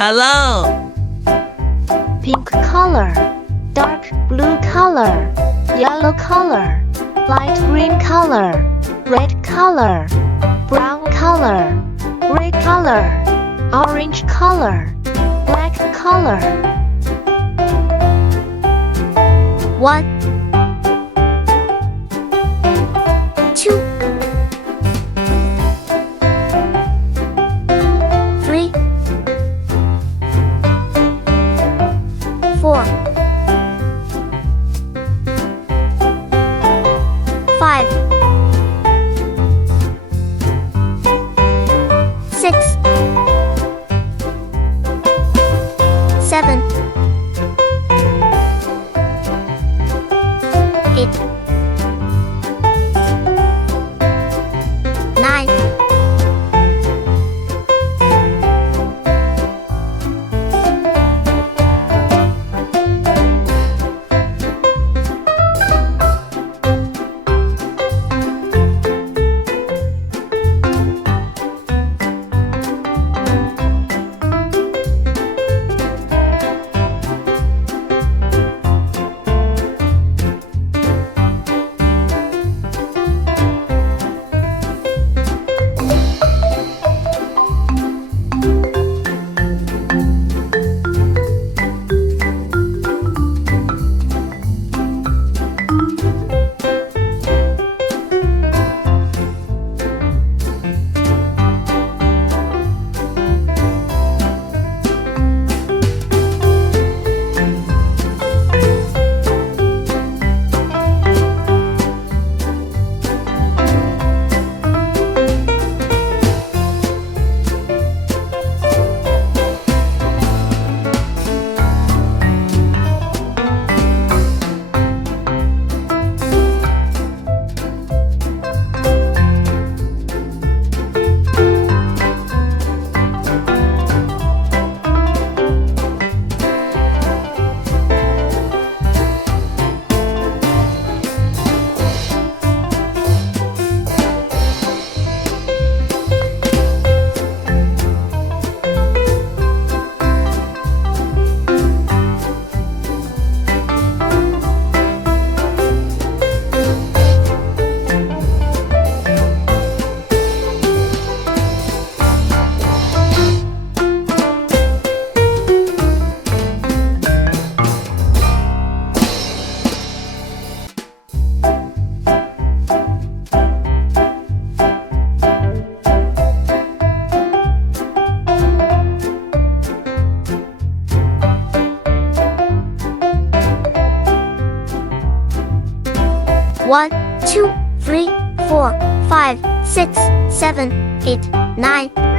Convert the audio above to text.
Hello. Pink color, dark blue color, yellow color, light green color, red color, brown color, gray color, orange color, black color. 1 2 3 4 5 6 7 8 9 1 2 3 4 5 6 7 8 9